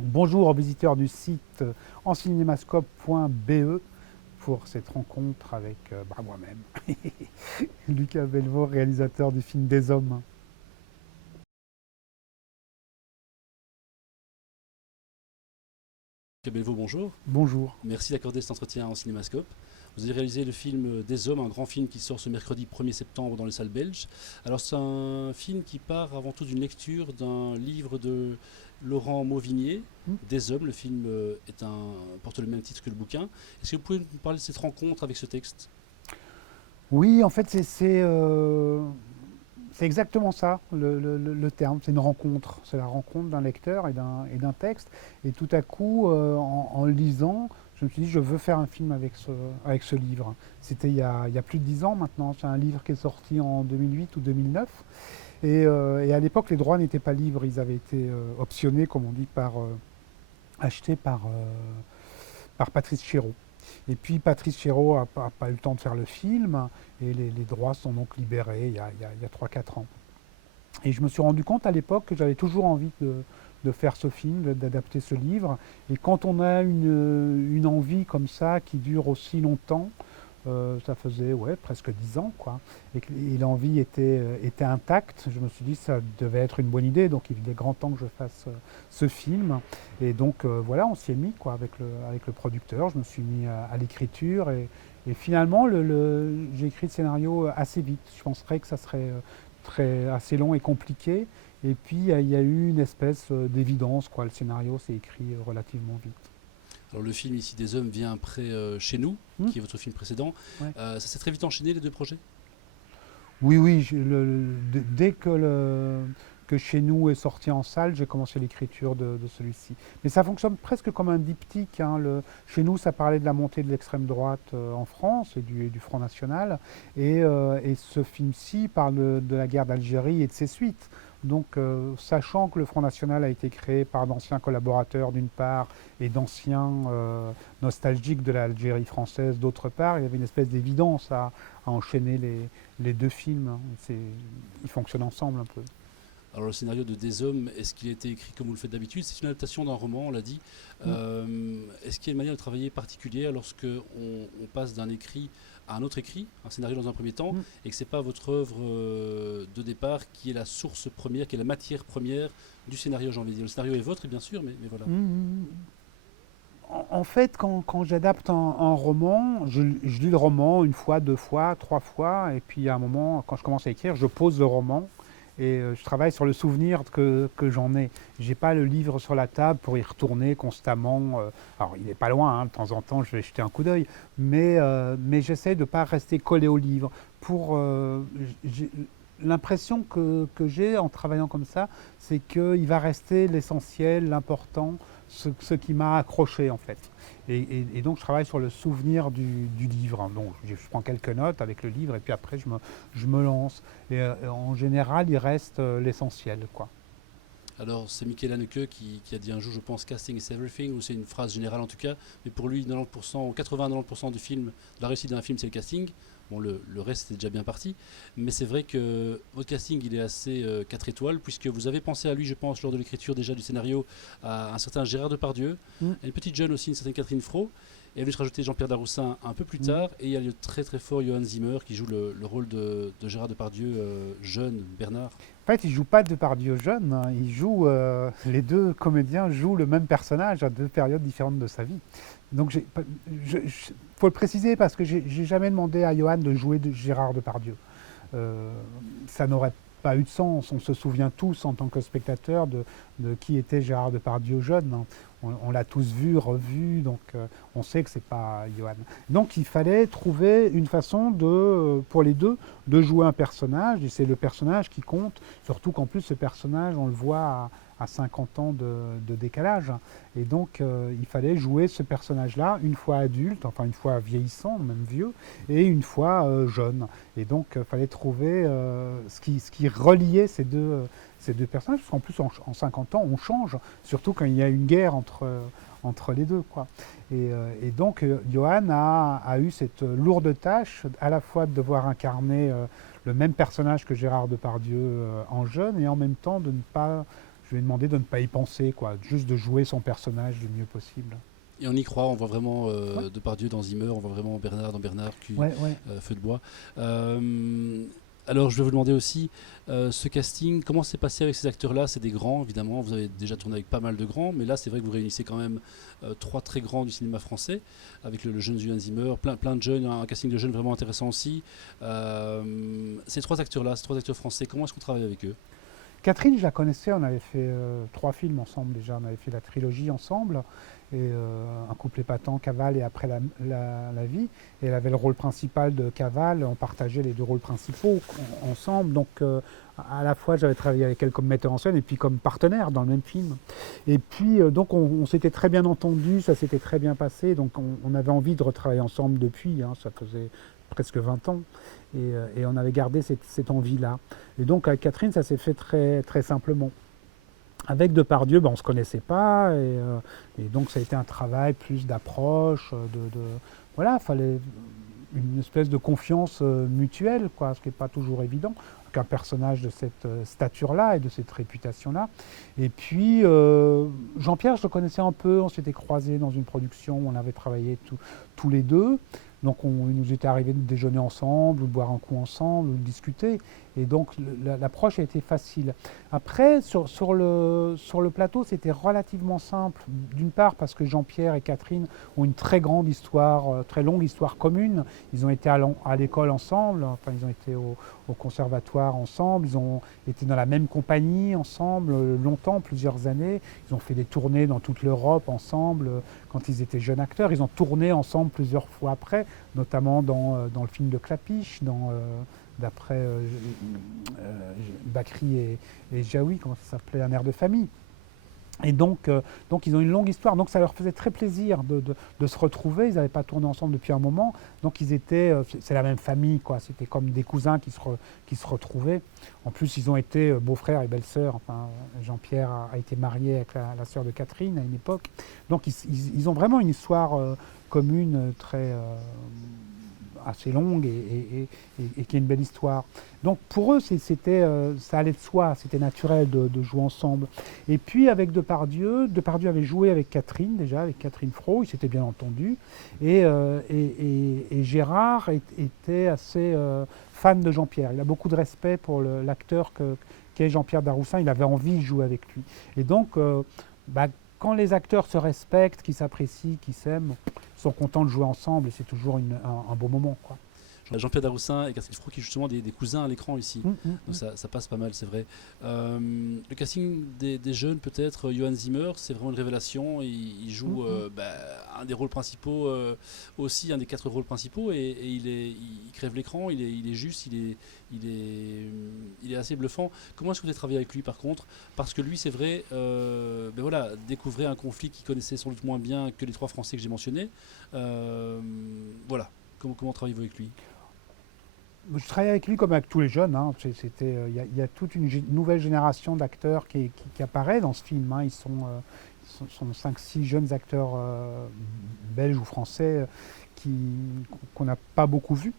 Donc, bonjour aux visiteurs du site encinémascope.be pour cette rencontre avec moi-même, Lucas Belvaux, réalisateur du film Des Hommes. Belvaux, bonjour. Bonjour. Merci d'accorder cet entretien en Cinémascope. Vous avez réalisé le film Des Hommes, un grand film qui sort ce mercredi 1er septembre dans les salles belges. Alors c'est un film qui part avant tout d'une lecture d'un livre de Laurent Mauvigné, Hmm. Des Hommes. Le film porte le même titre que le bouquin. Est-ce que vous pouvez nous parler de cette rencontre avec ce texte? Oui, en fait, c'est exactement ça, le terme. C'est une rencontre. C'est la rencontre d'un lecteur et d'un texte. Et tout à coup, en le lisant, je me suis dit, je veux faire un film avec ce livre. C'était il y a plus de 10 ans maintenant. C'est un livre qui est sorti en 2008 ou 2009. Et à l'époque, les droits n'étaient pas libres. Ils avaient été optionnés, comme on dit, achetés par Patrice Chéreau. Et puis Patrice Chéreau n'a pas eu le temps de faire le film, et les droits sont donc libérés il y a 3-4 ans. Et je me suis rendu compte à l'époque que j'avais toujours envie de faire ce film, d'adapter ce livre. Et quand on a une envie comme ça qui dure aussi longtemps, ça faisait presque 10 ans, quoi. Et l'envie était intacte. Je me suis dit que ça devait être une bonne idée, donc il est grand temps que je fasse ce film. Et donc voilà, on s'y est mis, quoi, avec le producteur. Je me suis mis à l'écriture et finalement j'ai écrit le scénario assez vite. Je penserais que ça serait assez long et compliqué. Et puis il y a eu une espèce d'évidence, quoi. Le scénario s'est écrit relativement vite. Alors le film ici Des Hommes vient après Chez nous, Hmm. qui est votre film précédent. Ouais. Ça s'est très vite enchaîné les deux projets? Oui, oui, dès que Chez nous est sorti en salle, j'ai commencé l'écriture de celui-ci. Mais ça fonctionne presque comme un diptyque, hein. Chez nous, ça parlait de la montée de l'extrême droite en France et du Front National. Et ce film-ci parle de la guerre d'Algérie et de ses suites. Donc, sachant que le Front National a été créé par d'anciens collaborateurs d'une part et d'anciens nostalgiques de l'Algérie française d'autre part, il y avait une espèce d'évidence à enchaîner les deux films, hein. Ils fonctionnent ensemble un peu. Alors le scénario de Des Hommes, est-ce qu'il a été écrit comme vous le faites d'habitude? C'est une adaptation d'un roman, on l'a dit. Mm. Est-ce qu'il y a une manière de travailler particulière lorsque on passe d'un écrit à un autre écrit, un scénario dans un premier temps, Mm. et que c'est pas votre œuvre de départ qui est la source première, qui est la matière première du scénario, j'ai envie de dire. Le scénario est vôtre, bien sûr, mais voilà. Mm. En fait, quand j'adapte un roman, je lis le roman une fois, deux fois, trois fois, et puis à un moment, quand je commence à écrire, je pose le roman et je travaille sur le souvenir que j'en ai. J'ai pas le livre sur la table pour y retourner constamment. Alors, il n'est pas loin, hein, de temps en temps, je vais jeter un coup d'œil, mais j'essaie de ne pas rester collé au livre. J'ai- L'impression que j'ai en travaillant comme ça, c'est qu'il va rester l'essentiel, l'important, ce qui m'a accroché en fait. Et donc je travaille sur le souvenir du livre. Donc je prends quelques notes avec le livre et puis après je me lance. Et en général, il reste l'essentiel, quoi. Alors c'est Michael Haneke qui a dit un jour, je pense, casting is everything, ou c'est une phrase générale en tout cas, mais pour lui, 90% ou 80-90% du film, de la réussite d'un film, c'est le casting. Bon, le reste c'est déjà bien parti, mais c'est vrai que votre casting il est assez 4 étoiles, puisque vous avez pensé à lui, je pense, lors de l'écriture déjà du scénario, à un certain Gérard Depardieu, Mm, à une petite jeune aussi, une certaine Catherine Fro, et elle veut se rajouter Jean-Pierre Daroussin un peu plus mm. tard, et il y a le très très fort Johan Zimmer qui joue le rôle de Gérard Depardieu jeune, Bernard. En fait, il joue pas Depardieu jeune, hein. Les deux comédiens jouent le même personnage à deux périodes différentes de sa vie. Donc, faut le préciser parce que j'ai jamais demandé à Johan de jouer Gérard Depardieu. Euh, Ça n'aurait pas eu de sens. On se souvient tous en tant que spectateur de qui était Gérard Depardieu jeune, hein. On l'a tous vu, revu, donc on sait que c'est pas Johan. Donc il fallait trouver une façon pour les deux de jouer un personnage, et c'est le personnage qui compte, surtout qu'en plus ce personnage, on le voit à 50 ans de décalage. Et donc il fallait jouer ce personnage-là une fois adulte, enfin une fois vieillissant, même vieux, et une fois jeune. Et donc, il fallait trouver ce qui reliait ces deux personnages, parce qu'en plus, en 50 ans, on change, surtout quand il y a une guerre entre les deux, quoi. Et donc, Johan a eu cette lourde tâche, à la fois de devoir incarner le même personnage que Gérard Depardieu en jeune, et en même temps de ne pas je lui ai demandé de ne pas y penser, quoi, juste de jouer son personnage du mieux possible. Et on y croit, on voit vraiment Ouais, Depardieu dans Zimmer, on voit vraiment Bernard dans Bernard, ouais, ouais. Feu de bois. Alors je vais vous demander aussi, ce casting, comment c'est passé avec ces acteurs-là? C'est des grands, évidemment, vous avez déjà tourné avec pas mal de grands, mais là c'est vrai que vous réunissez quand même trois très grands du cinéma français, avec le jeune Julien Zimmer, plein de jeunes, un casting de jeunes vraiment intéressant aussi. Ces trois acteurs-là, ces trois acteurs français, comment est-ce qu'on travaille avec eux? Catherine, je la connaissais, on avait fait 3 films ensemble déjà, on avait fait la trilogie ensemble, et Un couple épatant, Cavale et Après la vie. Et elle avait le rôle principal de Cavale, on partageait les 2 rôles principaux ensemble, donc à la fois j'avais travaillé avec elle comme metteur en scène et puis comme partenaire dans le même film. Et puis donc on s'était très bien entendu, ça s'était très bien passé, donc on avait envie de retravailler ensemble depuis, hein, ça faisait presque 20 ans, et on avait gardé cette envie-là. Et donc avec Catherine, ça s'est fait très, très simplement. Avec Depardieu, ben, on ne se connaissait pas, et donc ça a été un travail plus d'approche, voilà, il fallait une espèce de confiance mutuelle, quoi, ce qui n'est pas toujours évident, qu'un personnage de cette stature-là et de cette réputation-là. Et puis Jean-Pierre, je le connaissais un peu, on s'était croisés dans une production où on avait travaillé tous les deux. Donc il nous était arrivé de déjeuner ensemble, ou de boire un coup ensemble, ou de discuter. Et donc l'approche a été facile. Après, sur le plateau, c'était relativement simple. D'une part parce que Jean-Pierre et Catherine ont une très grande histoire, très longue histoire commune. Ils ont été à l'école ensemble, enfin ils ont été au conservatoire ensemble, ils ont été dans la même compagnie ensemble longtemps, plusieurs années. Ils ont fait des tournées dans toute l'Europe ensemble quand ils étaient jeunes acteurs. Ils ont tourné ensemble plusieurs fois après, notamment dans le film de Clapiche, d'après Bakri et Jaoui, comment ça s'appelait, Un air de famille. Et donc ils ont une longue histoire, donc ça leur faisait très plaisir de se retrouver. Ils n'avaient pas tourné ensemble depuis un moment, donc ils étaient, c'est la même famille, quoi. C'était comme des cousins qui se retrouvaient. En plus, ils ont été beau-frère et belle-sœur. Enfin, Jean-Pierre a été marié avec la sœur de Catherine à une époque. Donc ils ont vraiment une histoire commune très assez longue et qui est une belle histoire. Donc pour eux, ça allait de soi, c'était naturel de jouer ensemble. Et puis avec Depardieu avait joué avec Catherine déjà, avec Catherine Fro, il s'était bien entendu. Et Gérard était assez fan de Jean-Pierre. Il a beaucoup de respect pour l'acteur qu'est Jean-Pierre Daroussin, il avait envie de jouer avec lui. Et donc, quand les acteurs se respectent, qui s'apprécient, qui s'aiment, ils sont contents de jouer ensemble et c'est toujours un beau moment, quoi. Jean-Pierre Daroussin et Catherine Fro qui sont justement des cousins à l'écran ici. Donc ça passe pas mal, c'est vrai. Le casting des jeunes, peut-être, Johann Zimmer, c'est vraiment une révélation. Il joue un des rôles principaux aussi, un des 4 rôles principaux, et il crève l'écran, il est juste, il est assez bluffant. Comment est-ce que vous avez travaillé avec lui par contre? Parce que lui, c'est vrai, voilà, découvrir un conflit qu'il connaissait sans doute moins bien que les 3 Français que j'ai mentionnés. Voilà, comment travaillez-vous avec lui? Je travaille avec lui comme avec tous les jeunes, hein. Il y a toute une nouvelle génération d'acteurs qui apparaît dans ce film, hein. Ils sont 5-6 jeunes acteurs belges ou français qu'on n'a pas beaucoup vus.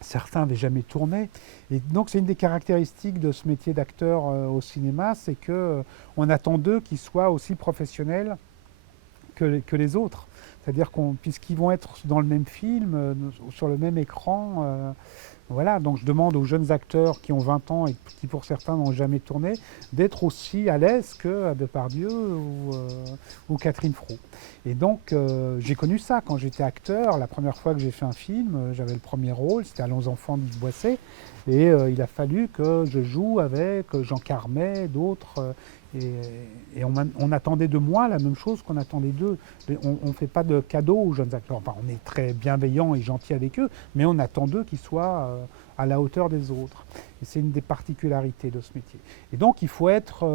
Certains n'avaient jamais tourné. Et donc c'est une des caractéristiques de ce métier d'acteur au cinéma, c'est qu'on attend d'eux qu'ils soient aussi professionnels que les autres. C'est-à-dire puisqu'ils vont être dans le même film, sur le même écran, voilà, donc je demande aux jeunes acteurs qui ont 20 ans et qui pour certains n'ont jamais tourné, d'être aussi à l'aise que Depardieu ou Catherine Fro. Et donc j'ai connu ça quand j'étais acteur. La première fois que j'ai fait un film, j'avais le premier rôle, c'était Allons enfants d'Yves Boisset, et il a fallu que je joue avec Jean Carmet, d'autres. Et on attendait de moi la même chose qu'on attendait d'eux. On ne fait pas de cadeaux aux jeunes acteurs. Enfin, on est très bienveillant et gentil avec eux, mais on attend d'eux qu'ils soient à la hauteur des autres. Et c'est une des particularités de ce métier. Et donc, il faut être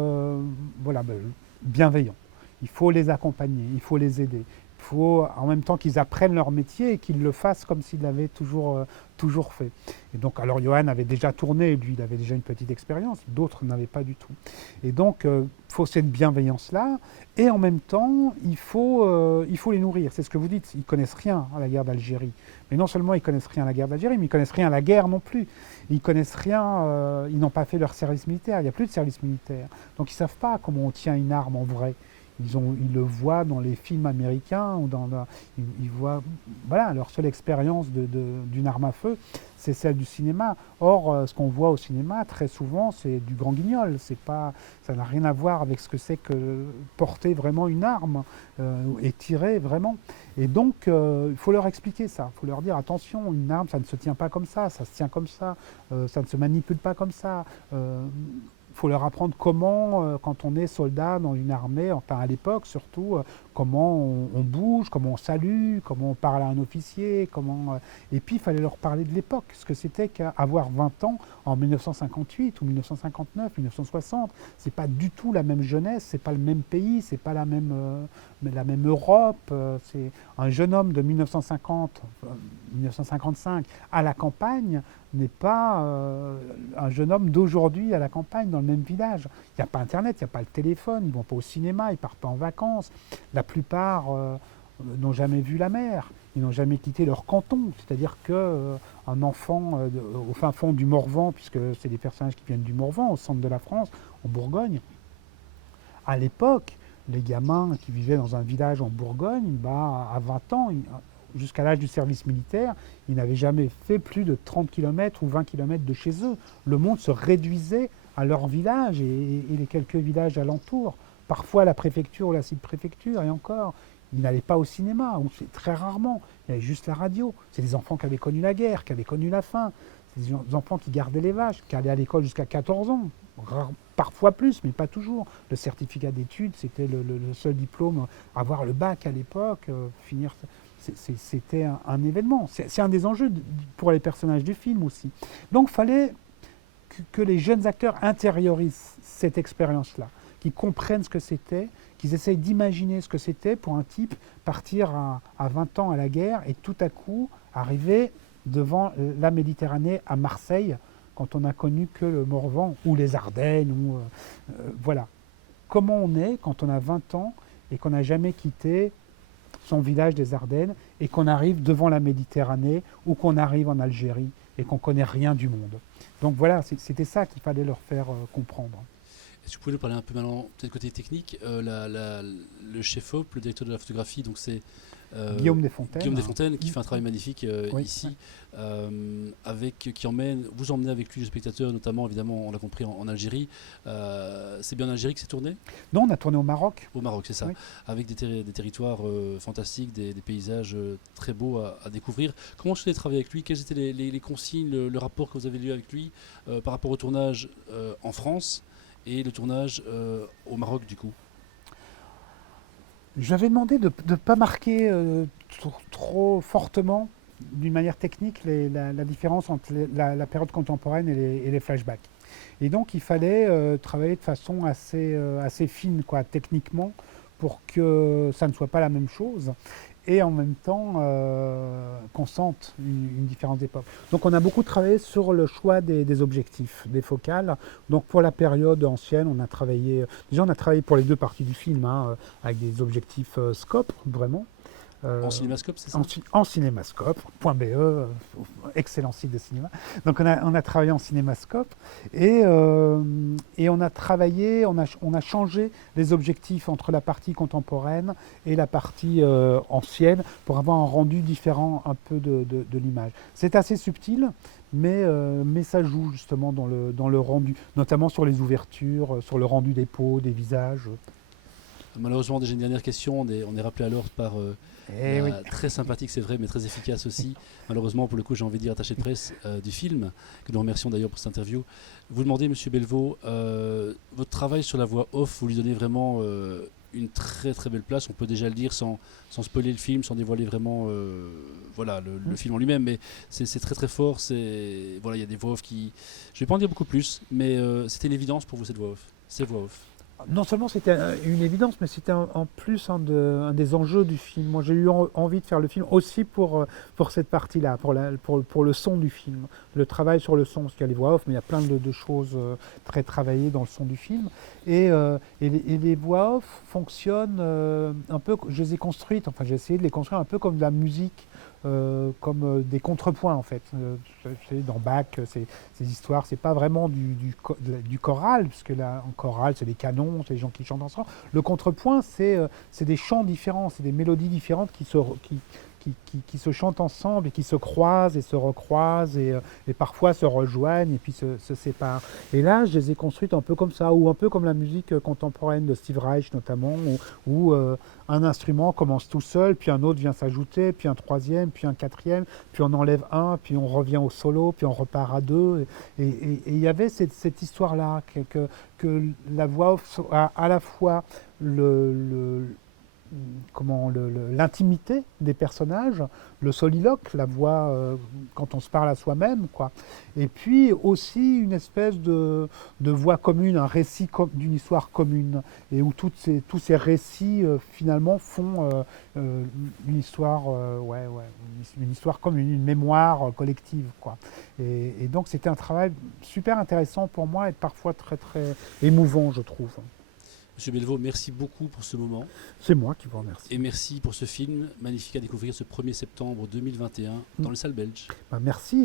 bienveillant. Il faut les accompagner, il faut les aider. Il faut en même temps qu'ils apprennent leur métier et qu'ils le fassent comme s'ils l'avaient toujours fait. Et donc, alors Johann avait déjà tourné, lui, il avait déjà une petite expérience, d'autres n'avaient pas du tout. Et donc, il faut cette bienveillance-là, et en même temps, il faut les nourrir. C'est ce que vous dites, ils ne connaissent rien à la guerre d'Algérie. Et non seulement ils connaissent rien à la guerre d'Algérie, mais ils connaissent rien à la guerre non plus. Ils connaissent rien, ils n'ont pas fait leur service militaire, il n'y a plus de service militaire. Donc ils ne savent pas comment on tient une arme en vrai. Ils le voient dans les films américains, ou ils voient, voilà, leur seule expérience d'une arme à feu, c'est celle du cinéma. Or, ce qu'on voit au cinéma, très souvent, c'est du grand guignol. Ça n'a rien à voir avec ce que c'est que porter vraiment une arme et tirer vraiment. Et donc, il faut leur expliquer ça. Il faut leur dire, attention, une arme, ça ne se tient pas comme ça se tient comme ça ne se manipule pas comme ça. Il faut leur apprendre comment, quand on est soldat dans une armée, enfin à l'époque surtout, comment on bouge, comment on salue, comment on parle à un officier, et puis il fallait leur parler de l'époque, ce que c'était qu'avoir 20 ans en 1958 ou 1959, 1960. C'est pas du tout la même jeunesse, c'est pas le même pays, c'est pas la même Europe. C'est un jeune homme de 1950, 1955 à la campagne n'est pas un jeune homme d'aujourd'hui à la campagne, dans le même village. Il n'y a pas Internet, il n'y a pas le téléphone, ils ne vont pas au cinéma, ils ne partent pas en vacances. La plupart n'ont jamais vu la mer, ils n'ont jamais quitté leur canton. C'est-à-dire qu'un enfant au fin fond du Morvan, puisque c'est des personnages qui viennent du Morvan, au centre de la France, en Bourgogne, à l'époque, les gamins qui vivaient dans un village en Bourgogne, à 20 ans, jusqu'à l'âge du service militaire, ils n'avaient jamais fait plus de 30 km ou 20 km de chez eux. Le monde se réduisait à leur village et les quelques villages alentours. Parfois la préfecture ou la sous-préfecture, et encore, ils n'allaient pas au cinéma, ou très rarement. Il y avait juste la radio. C'est des enfants qui avaient connu la guerre, qui avaient connu la faim. C'est des enfants qui gardaient les vaches, qui allaient à l'école jusqu'à 14 ans. Parfois plus, mais pas toujours. Le certificat d'études, c'était le seul diplôme. Avoir le bac à l'époque, finir... C'était un événement. C'est un des enjeux pour les personnages du film aussi. Donc il fallait que les jeunes acteurs intériorisent cette expérience-là, qu'ils comprennent ce que c'était, qu'ils essayent d'imaginer ce que c'était pour un type partir à 20 ans à la guerre et tout à coup arriver devant la Méditerranée à Marseille quand on n'a connu que le Morvan ou les Ardennes. Voilà. Comment on est quand on a 20 ans et qu'on n'a jamais quitté son village des Ardennes et qu'on arrive devant la Méditerranée ou qu'on arrive en Algérie et qu'on ne connaît rien du monde. Donc voilà, c'était ça qu'il fallait leur faire comprendre. Est-ce que vous pouvez nous parler un peu maintenant, peut-être côté technique, le chef-op, le directeur de la photographie, donc c'est Guillaume Desfontaines. Guillaume Desfontaines qui fait un travail magnifique oui, ici, qui vous emmenez avec lui le spectateur, notamment évidemment, on l'a compris, en Algérie. C'est bien en Algérie que c'est tourné? Non, on a tourné au Maroc. Au Maroc, c'est ça. Oui. Avec des territoires fantastiques, des paysages très beaux à découvrir. Comment vous avez travaillé avec lui? Quelles étaient les consignes, le rapport que vous avez eu avec lui par rapport au tournage en France et le tournage au Maroc du coup? Je lui avais demandé de ne pas marquer trop fortement, d'une manière technique, la différence entre la période contemporaine et les flashbacks. Et donc il fallait travailler de façon assez fine, techniquement, pour que ça ne soit pas la même chose. Et en même temps qu'on sente une différence d'époque. Donc on a beaucoup travaillé sur le choix des objectifs, des focales. Donc pour la période ancienne, on a travaillé pour les deux parties du film, avec des objectifs scope, vraiment. En cinémascope, c'est ça? En cinémascope.be, excellent site de cinéma. Donc on a travaillé en cinémascope et on a travaillé, on a changé les objectifs entre la partie contemporaine et la partie ancienne pour avoir un rendu différent un peu de l'image. C'est assez subtil, mais ça joue justement dans le rendu, notamment sur les ouvertures, sur le rendu des peaux, des visages. Malheureusement, déjà une dernière question, on est rappelé à l'ordre par oui. très sympathique, c'est vrai, mais très efficace aussi. Malheureusement, pour le coup, j'ai envie de dire attaché de presse du film, que nous remercions d'ailleurs pour cette interview. Vous demandez, Monsieur Belvaux, votre travail sur la voix off, vous lui donnez vraiment une très très belle place. On peut déjà le dire sans spoiler le film, sans dévoiler vraiment le film en lui-même, mais c'est très très fort. Il y a des voix off qui... Je ne vais pas en dire beaucoup plus, mais c'était une évidence pour vous cette voix off, ces voix off. Non seulement c'était une évidence, mais c'était en plus un des enjeux du film. Moi, j'ai eu envie de faire le film aussi pour cette partie-là, pour le son du film, le travail sur le son, parce qu'il y a les voix off, mais il y a plein de choses très travaillées dans le son du film. Et les voix off fonctionnent un peu, je les ai construites, j'ai essayé de les construire un peu comme de la musique des contrepoints en fait. Dans Bach, ces histoires, c'est pas vraiment du choral, puisque là, en choral, c'est des canons, c'est des gens qui chantent ensemble. Le contrepoint, c'est des chants différents, c'est des mélodies différentes qui se chantent ensemble et qui se croisent et se recroisent et parfois se rejoignent et puis se séparent. Et là, je les ai construites un peu comme ça, ou un peu comme la musique contemporaine de Steve Reich notamment, où un instrument commence tout seul, puis un autre vient s'ajouter, puis un troisième, puis un quatrième, puis on enlève un, puis on revient au solo, puis on repart à deux. Et il y avait cette histoire-là, que la voix off a à la fois l'intimité des personnages, le soliloque, la voix quand on se parle à soi-même, quoi. Et puis aussi une espèce de voix commune, un récit d'une histoire commune, et où tous ces récits finalement font une histoire, une histoire commune, une mémoire collective, quoi. Et donc c'était un travail super intéressant pour moi et parfois très très émouvant, je trouve. Monsieur Belvaux, merci beaucoup pour ce moment. C'est moi qui vous remercie. Et merci pour ce film magnifique à découvrir ce 1er septembre 2021 dans les salles belges. Merci.